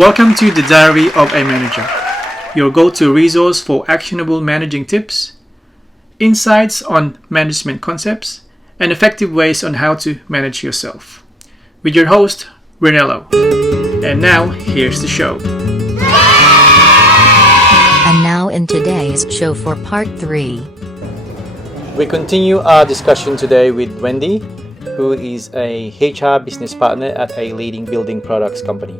Welcome to the Diary of a Manager, your go-to resource for actionable managing tips, insights on management concepts, and effective ways on how to manage yourself. With your host, Brunello. And now, here's the show. And now in today's show for part 3. We continue our discussion today with Wendy, who is a HR business partner at a leading building products company.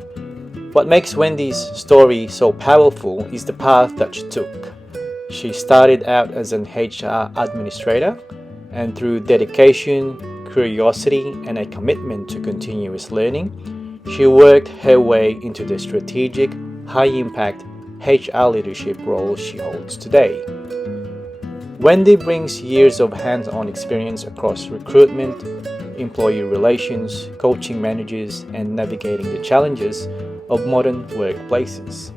What makes Wendy's story so powerful is the path that she took. She started out as an HR administrator, and through dedication, curiosity, and a commitment to continuous learning, she worked her way into the strategic, high-impact HR leadership role she holds today. Wendy brings years of hands-on experience across recruitment, employee relations, coaching managers, and navigating the challenges of modern workplaces.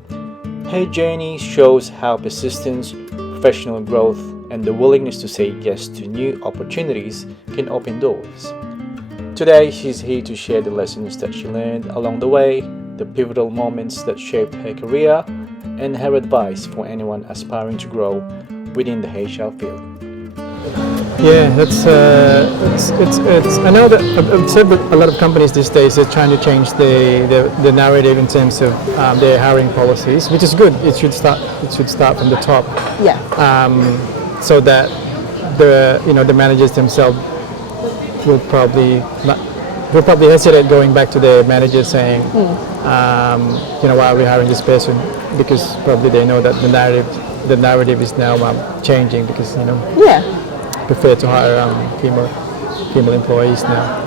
Her journey shows how persistence, professional growth, and the willingness to say yes to new opportunities can open doors. Today, she's here to share the lessons that she learned along the way, the pivotal moments that shaped her career, and her advice for anyone aspiring to grow within the HR field. Yeah, it's. I know that I've said that a lot of companies these days are trying to change the narrative in terms of their hiring policies, which is good. It should start from the top. Yeah. So that the managers themselves will probably hesitate going back to the managers saying, why are we hiring this person? Because probably they know that the narrative is now changing because prefer to hire female employees now.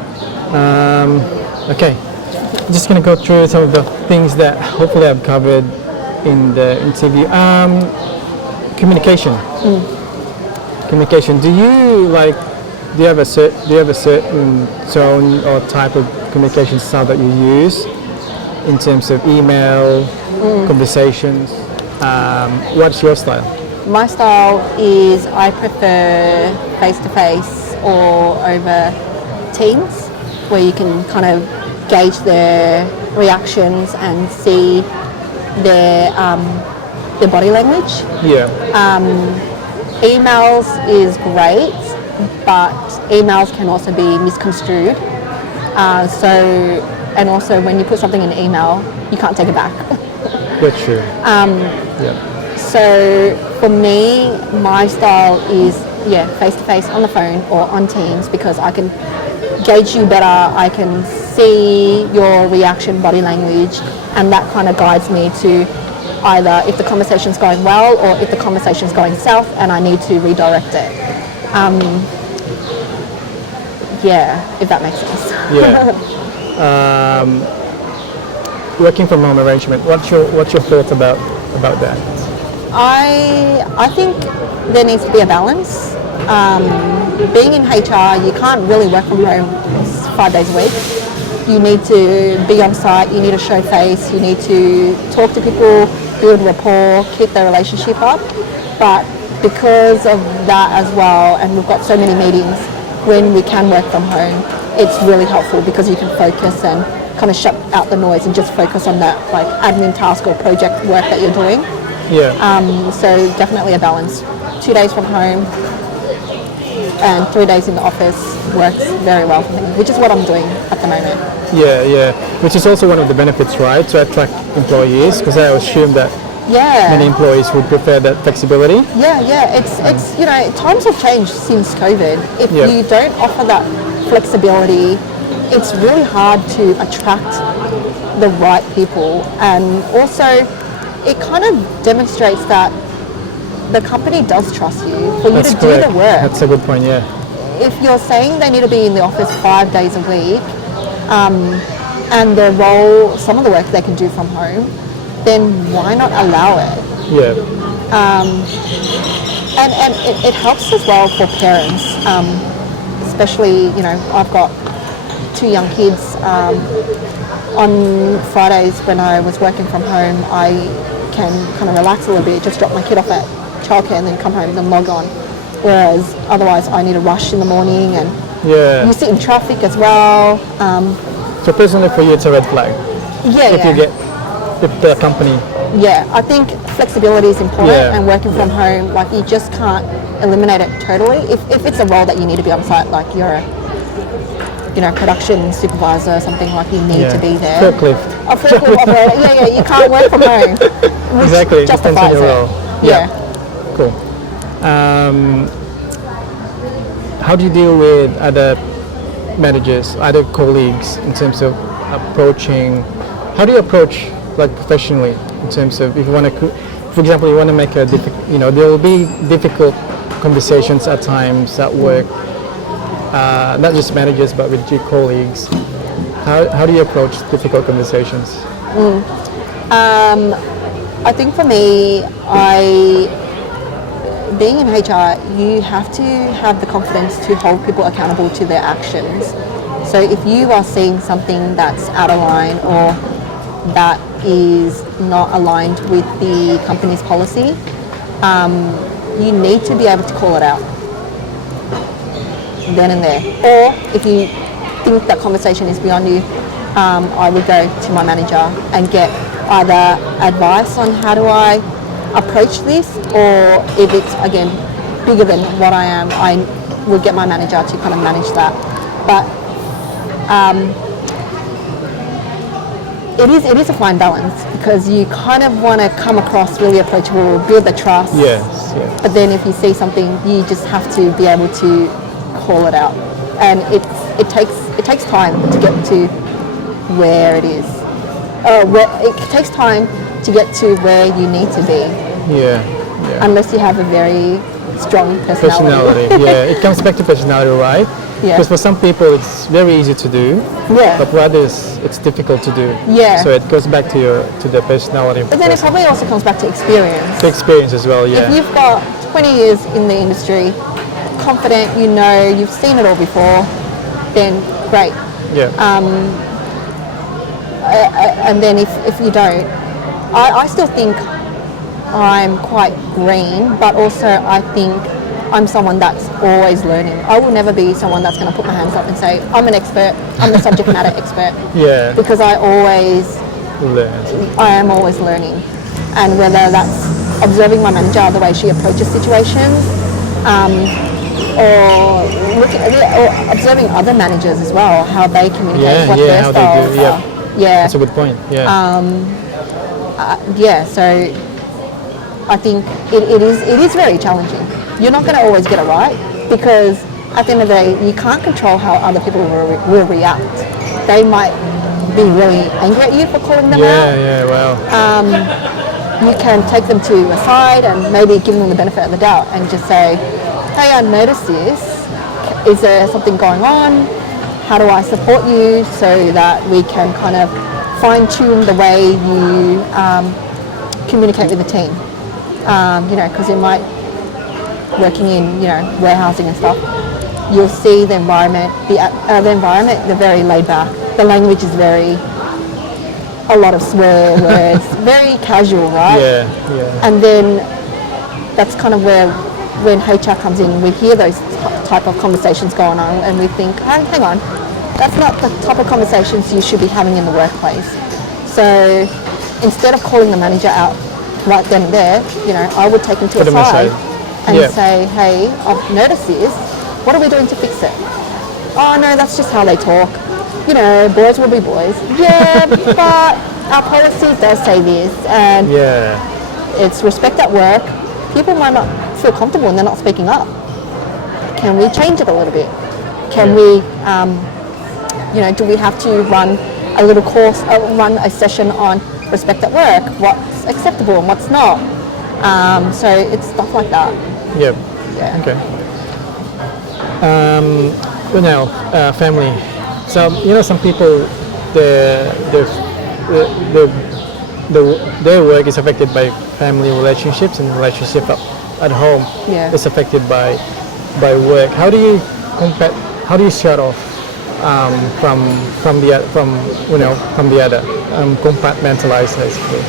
Okay, just gonna go through some of the things that hopefully I've covered in the interview. Communication. Communication. Do you have a certain tone or type of communication style that you use in terms of email, conversations? What's your style? My style is I prefer face-to-face or over Teams, where you can kind of gauge their reactions and see their body language. Yeah. Emails is great, but emails can also be misconstrued. And also when you put something in an email, you can't take it back. That's true. So for me, my style is face-to-face on the phone or on Teams, because I can gauge you better, I can see your reaction, body language, and that kind of guides me to either if the conversation's going well or if the conversation's going south and I need to redirect it. If that makes sense. Yeah. Working from home arrangement. What's your thoughts about that? I think there needs to be a balance. Being in HR, you can't really work from home 5 days a week. You need to be on site, you need to show face, you need to talk to people, build rapport, keep the relationship up. But because of that as well, and we've got so many meetings, when we can work from home, it's really helpful because you can focus and kind of shut out the noise and just focus on that admin task or project work that you're doing. Yeah. So definitely a balance. 2 days from home and 3 days in the office works very well for me, which is what I'm doing at the moment. Yeah. Which is also one of the benefits, right? To attract employees, because I assume that many employees would prefer that flexibility. Yeah. It's times have changed since COVID. If you don't offer that flexibility, it's really hard to attract the right people, and also it kind of demonstrates that the company does trust you for you to do the work. That's a good point, yeah. If you're saying they need to be in the office 5 days a week, and their role, some of the work they can do from home, then why not allow it? Yeah. And it helps as well for parents, especially, I've got 2 young kids. On Fridays when I was working from home, I can kind of relax a little bit, just drop my kid off at childcare and then come home and then log on. Whereas otherwise I need to rush in the morning, and you sit in traffic as well. So personally for you it's a red flag? If you get the company. Yeah, I think flexibility is important, Yeah. and working from home, like you just can't eliminate it totally. If it's a role that you need to be on site, like you're a production supervisor or something, like you need to be there. Forklift. A forklift operator, yeah, you can't work from home. Which Exactly. Depends on justifies your it. role. Yeah. Cool. How do you deal with other managers, other colleagues in terms of approaching? How do you approach like professionally in terms of if you want to, for example, you want to make a there will be difficult conversations at times at work, not just managers but with your colleagues. How do you approach difficult conversations? I think for me, being in HR, you have to have the confidence to hold people accountable to their actions. So if you are seeing something that's out of line or that is not aligned with the company's policy, you need to be able to call it out then and there. Or if you think that conversation is beyond you, I would go to my manager and get either advice on how do I approach this, or if it's again bigger than what I am, I will get my manager to kind of manage that. But it is a fine balance because you kind of want to come across really approachable, build the trust. Yes. But then if you see something, you just have to be able to call it out, and it takes time to get to where it is. It takes time to get to where you need to be. Yeah. Unless you have a very strong personality. Yeah, it comes back to personality, right? Yeah. Because for some people it's very easy to do, Yeah. but for others it's difficult to do. Yeah. So it goes back to the personality. But then it probably also comes back to experience. The experience as well, yeah. If you've got 20 years in the industry, confident, you've seen it all before, then great. Yeah. And then if you don't, I still think I'm quite green, but also I think I'm someone that's always learning. I will never be someone that's going to put my hands up and say, I'm an expert, I'm the subject matter expert. Yeah. Because I am always learning. And whether that's observing my manager, the way she approaches situations, or observing other managers as well, how they communicate, what their how styles they do, are. Yeah. That's a good point. Yeah. So I think it is very challenging. You're not going to always get it right because at the end of the day, you can't control how other people will react. They might be really angry at you for calling them out. Yeah, well. You can take them to a side and maybe give them the benefit of the doubt and just say, hey, I noticed this. Is there something going on? How do I support you so that we can kind of fine-tune the way you communicate with the team? Because you might, working in warehousing and stuff, you'll see the environment. They're very laid back. The language is a lot of swear words, very casual, right? Yeah. And then that's kind of where, when HR comes in, we hear those type of conversations going on, and we think, hey, hang on, that's not the type of conversations you should be having in the workplace. So instead of calling the manager out right then and there, I would take them to a side and say, hey, I've noticed this. What are we doing to fix it? Oh no, that's just how they talk. Boys will be boys. Yeah, but our policy does say this, and it's respect at work. People might not feel comfortable and they're not speaking up. Can we change it a little bit? Can we, do we have to run a little course, run a session on respect at work, what's acceptable and what's not? So it's stuff like that. Yeah. Okay. Family. So some people, their work is affected by family relationships, and relationship at home is affected by work. How do you shut off from the other, compartmentalize basically?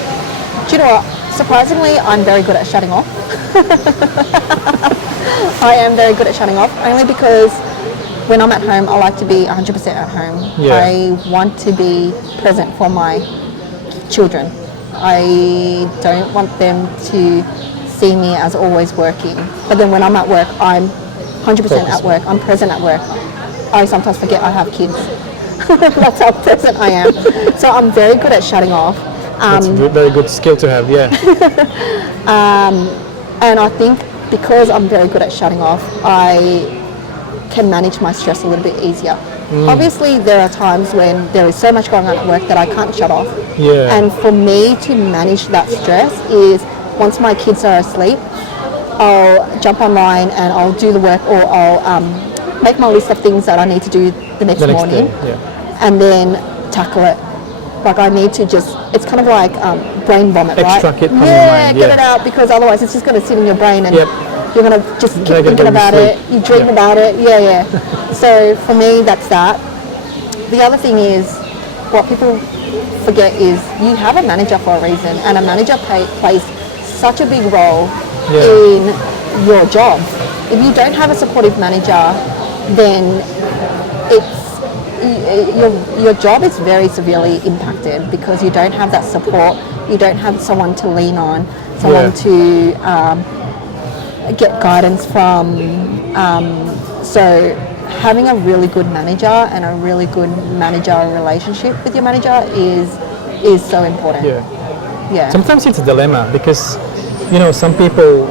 Do you know what? Surprisingly, I'm very good at shutting off. I am very good at shutting off, only because when I'm at home, I like to be 100% at home. Yeah. I want to be present for my children. I don't want them to see me as always working. But then when I'm at work, I'm 100% at work. I'm present at work. I sometimes forget I have kids. That's how present I am. So I'm very good at shutting off. That's a very good skill to have, yeah. And I think because I'm very good at shutting off, I can manage my stress a little bit easier. Obviously, there are times when there is so much going on at work that I can't shut off. Yeah. And for me to manage that stress is once my kids are asleep, I'll jump online and I'll do the work, or I'll make my list of things that I need to do the next morning, day, yeah. and then tackle it. Like I need to just, it's kind of like brain vomit, Extract right? it from your Yeah, mind, get yeah. it out, because otherwise it's just going to sit in your brain and Yep. you're going to just keep Like it thinking when you about it. sleep. You dream Yeah. about it. Yeah. So for me, that's that. The other thing is, what people forget is you have a manager for a reason, and a manager plays such a big role in your job. If you don't have a supportive manager, then your job is very severely impacted because you don't have that support. You don't have someone to lean on, someone to get guidance from. So having a really good manager and a really good manager relationship with your manager is so important. Yeah. Sometimes it's a dilemma because, some people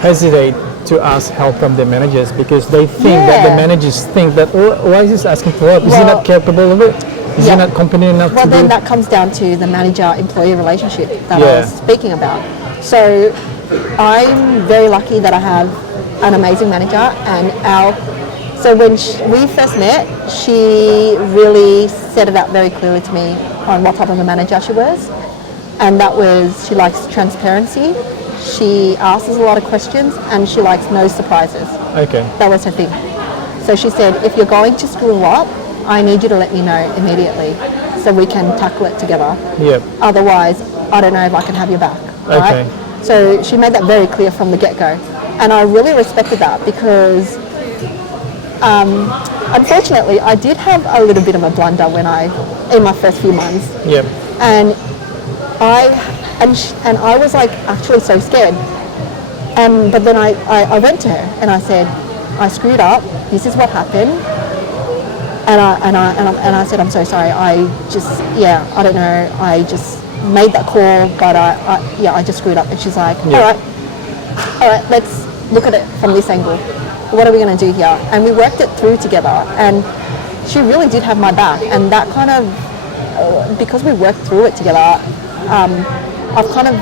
hesitate to ask help from their managers because they think that the managers think that, why is he asking for help? Is he not capable of it? Is he not competent enough to do it? Well, then that comes down to the manager-employee relationship that I was speaking about. So I'm very lucky that I have an amazing manager, and so when we first met, she really set it out very clearly to me on what type of a manager she was. And that was, she likes transparency, she asks us a lot of questions, and she likes no surprises. Okay. That was her thing. So she said, if you're going to screw up, I need you to let me know immediately so we can tackle it together. Yep. Otherwise, I don't know if I can have your back. Right? Okay. So she made that very clear from the get-go. And I really respected that because unfortunately, I did have a little bit of a blunder in my first few months. Yep. And I was like actually so scared. But then I went to her and I said, I screwed up. This is what happened. And I said, I'm so sorry. I don't know. I just made that call, but I just screwed up. And she's like, all right, let's look at it from this angle. What are we going to do here? And we worked it through together. And she really did have my back. And that kind of, because we worked through it together, I've kind of,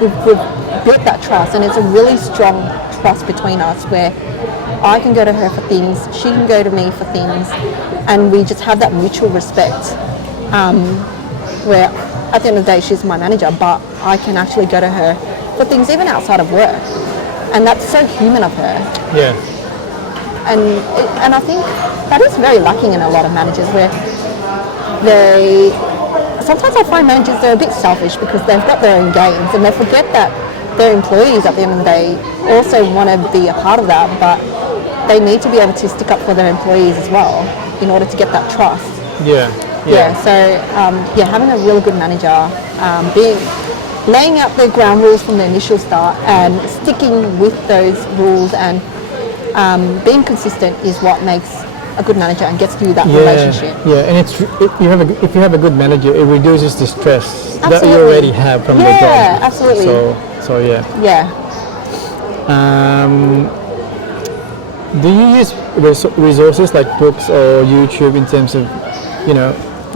we've built that trust. And it's a really strong trust between us where I can go to her for things, she can go to me for things, and we just have that mutual respect where at the end of the day she's my manager, but I can actually go to her for things even outside of work, and that's so human of her. Yeah. And I think that is very lacking in a lot of managers where sometimes I find managers, they're a bit selfish because they've got their own gains and they forget that their employees at the end of the day also want to be a part of that, but they need to be able to stick up for their employees as well in order to get that trust. So having a really good manager, laying out the ground rules from the initial start and sticking with those rules and being consistent is what makes a good manager and gets you that relationship. Yeah, and if you have a good manager, it reduces the stress that you Absolutely. already have from the job. Yeah, absolutely. So yeah. Yeah. Do you use resources like books or YouTube in terms of,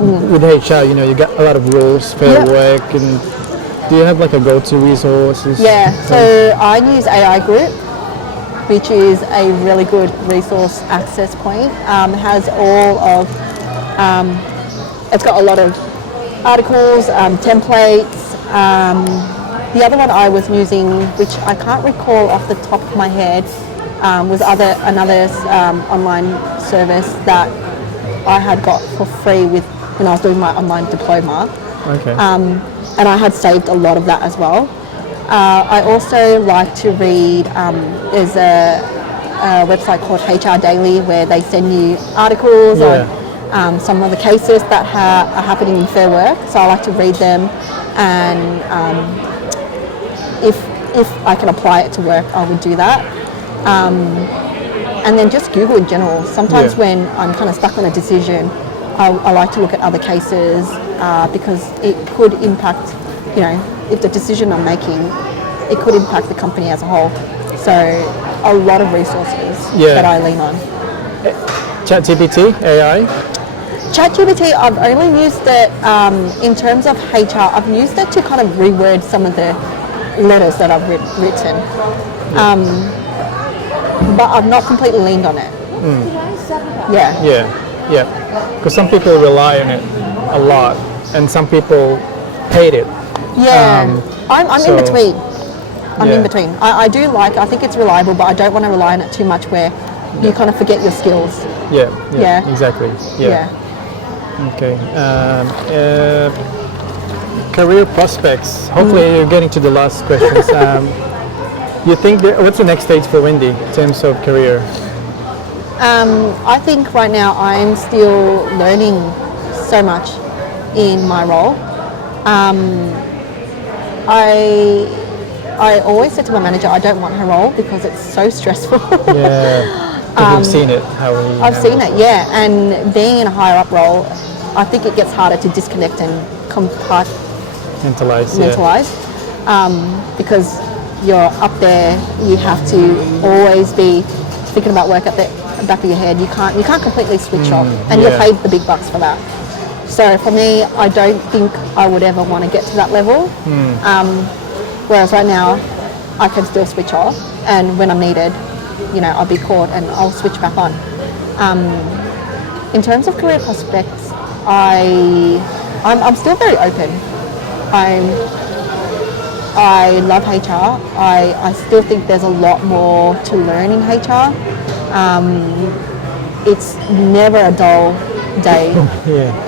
with HR, you got a lot of rules, fair work, and do you have like a go-to resources? Yeah, so I use AI Group, which is a really good resource access point. It has all of, it's got a lot of articles, templates. The other one I was using, which I can't recall off the top of my head, was another online service that I had got for free when I was doing my online diploma. Okay. And I had saved a lot of that as well. I also like to read, there's a website called HR Daily where they send you articles on some of the cases that are happening in Fair Work. So I like to read them. and if I can apply it to work, I would do that. And then just Google in general. Sometimes when I'm kind of stuck on a decision, I like to look at other cases because it could impact, if the decision I'm making, it could impact the company as a whole. So a lot of resources that I lean on. ChatGPT, AI? ChatGPT, I've only used it in terms of HR. I've used it to kind of reword some of the letters that I've written. But I've not completely leaned on it. Yeah. Because some people rely on it a lot, and some people hate it. I'm in between. I'm in between. I think it's reliable, but I don't want to rely on it too much where you kind of forget your skills. Yeah, exactly. Okay. Career prospects. Hopefully you're getting to the last questions. You think what's the next stage for Wendy in terms of career? I think right now I'm still learning so much in my role. I always said to my manager, I don't want her role because it's so stressful. You've seen it. I've seen it, and being in a higher up role, I think it gets harder to disconnect and compartmentalize. Because you're up there, you have to always be thinking about work at the back of your head. You can't completely switch off, and you're paid the big bucks for that. So for me, I don't think I would ever want to get to that level. Whereas right now, I can still switch off, and when I'm needed, I'll be caught and I'll switch back on. In terms of career prospects, I'm still very open. I love HR. I still think there's a lot more to learn in HR. It's never a dull day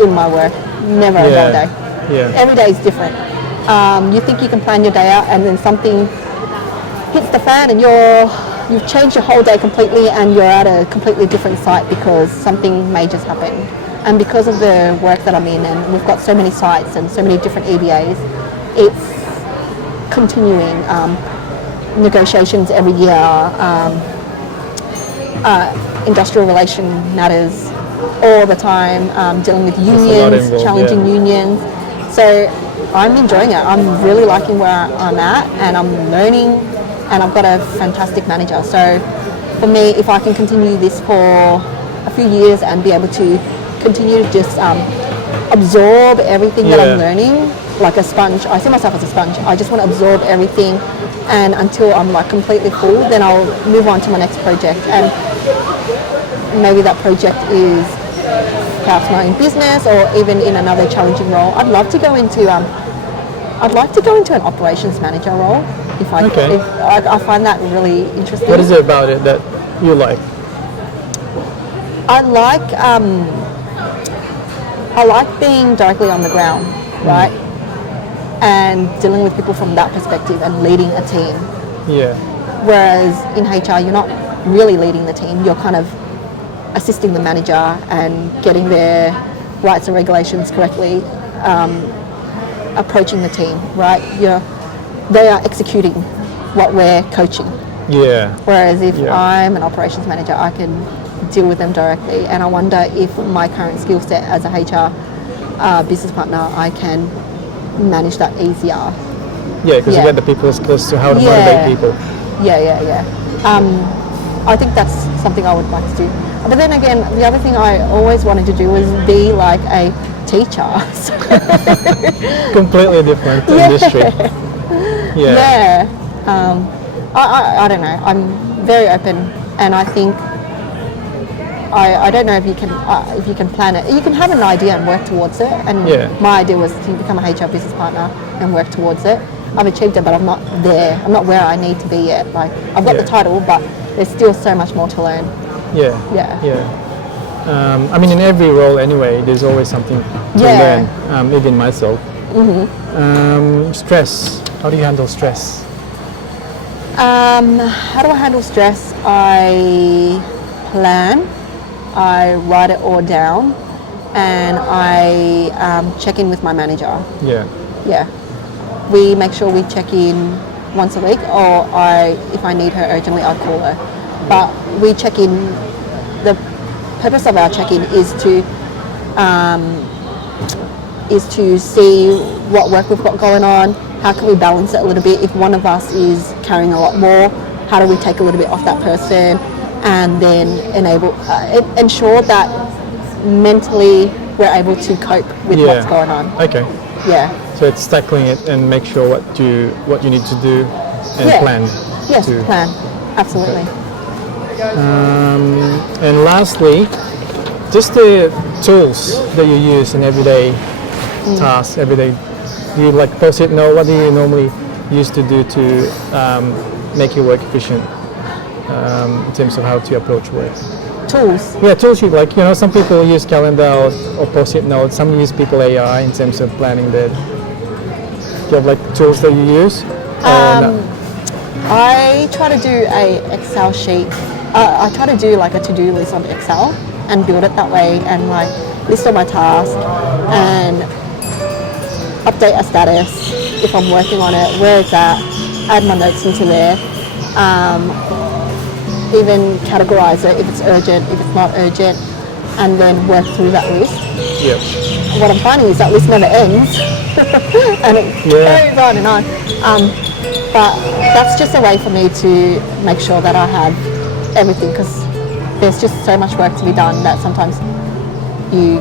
in my work. Never a dull day. Every day is different. You think you can plan your day out, and then something hits the fan, and you've changed your whole day completely, and you're at a completely different site because something major's happened. And because of the work that I'm in, and we've got so many sites and so many different EBAs, it's continuing negotiations every year, industrial relation matters all the time, dealing with unions, challenging unions. So I'm enjoying it. I'm really liking where I'm at, and I'm learning, and I've got a fantastic manager. So for me, if I can continue this for a few years and be able to continue to just absorb everything that I'm learning, like a sponge. I see myself as a sponge. I just want to absorb everything, and until I'm like completely full, then I'll move on to my next project. And maybe that project is perhaps my own business, or even in another challenging role. I'd love to go into an operations manager role if I could. If I find that really interesting. What is it about it that you like? I like being directly on the ground, right? And dealing with people from that perspective and leading a team. Whereas in HR, you're not really leading the team. You're kind of assisting the manager and getting their rights and regulations correctly, approaching the team, right? They are executing what we're coaching. Whereas if I'm an operations manager, I can deal with them directly, and I wonder if my current skill set as a HR business partner, I can manage that easier. Because you get the people close to how to motivate people. I think that's something I would like to do. But then again, the other thing I always wanted to do was be like a teacher. Completely different industry. I don't know. I'm very open, and I think I don't know if you can plan it. You can have an idea and work towards it. And my idea was to become a HR business partner and work towards it. I've achieved it, but I'm not there. I'm not where I need to be yet. Like I've got the title, but there's still so much more to learn. I mean, in every role anyway, there's always something to learn. Even myself. Stress. How do you handle stress? How do I handle stress? I plan. I write it all down, and I check in with my manager. we make sure we check in once a week, or if I need her urgently, I'll call her. But we check in. The purpose of our check-in is to see what work we've got going on. How can we balance it a little bit? If one of us is carrying a lot more, how do we take a little bit off that person, and then ensure that mentally we're able to cope with what's going on. Okay. Yeah. So it's tackling it and make sure what you need to do and plan. Yes, plan. Absolutely. And lastly, just the tools that you use in everyday tasks, everyday. Do you like post-it note? What do you normally use to do to make your work efficient in terms of how to approach work? Tools. Yeah, tools. Some people use calendar or post-it notes. Some use people AI in terms of planning the. Do you have like tools that you use? I try to do a Excel sheet. I try to do like a to-do list on Excel and build it that way, and like list all my tasks and update a status if I'm working on it, where it's at, add my notes into there, even categorize it if it's urgent, if it's not urgent, and then work through that list. Yeah. What I'm finding is that list never ends and it goes on and on. But that's just a way for me to make sure that I have everything, because there's just so much work to be done that sometimes you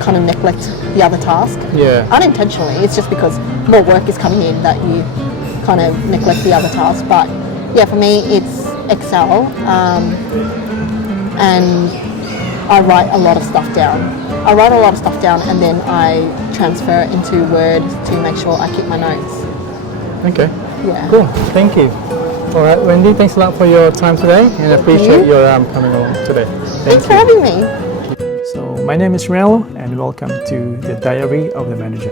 kind of neglect the other task. Yeah. Unintentionally, it's just because more work is coming in that you kind of neglect the other task. But yeah, for me it's Excel, and I write a lot of stuff down. And then I transfer it into Word to make sure I keep my notes. Okay. Yeah. Cool. Thank you. All right, Wendy, thanks a lot for your time today, and I appreciate your coming along today. Thanks for having me. So my name is Rel, and welcome to the Diary of the Manager.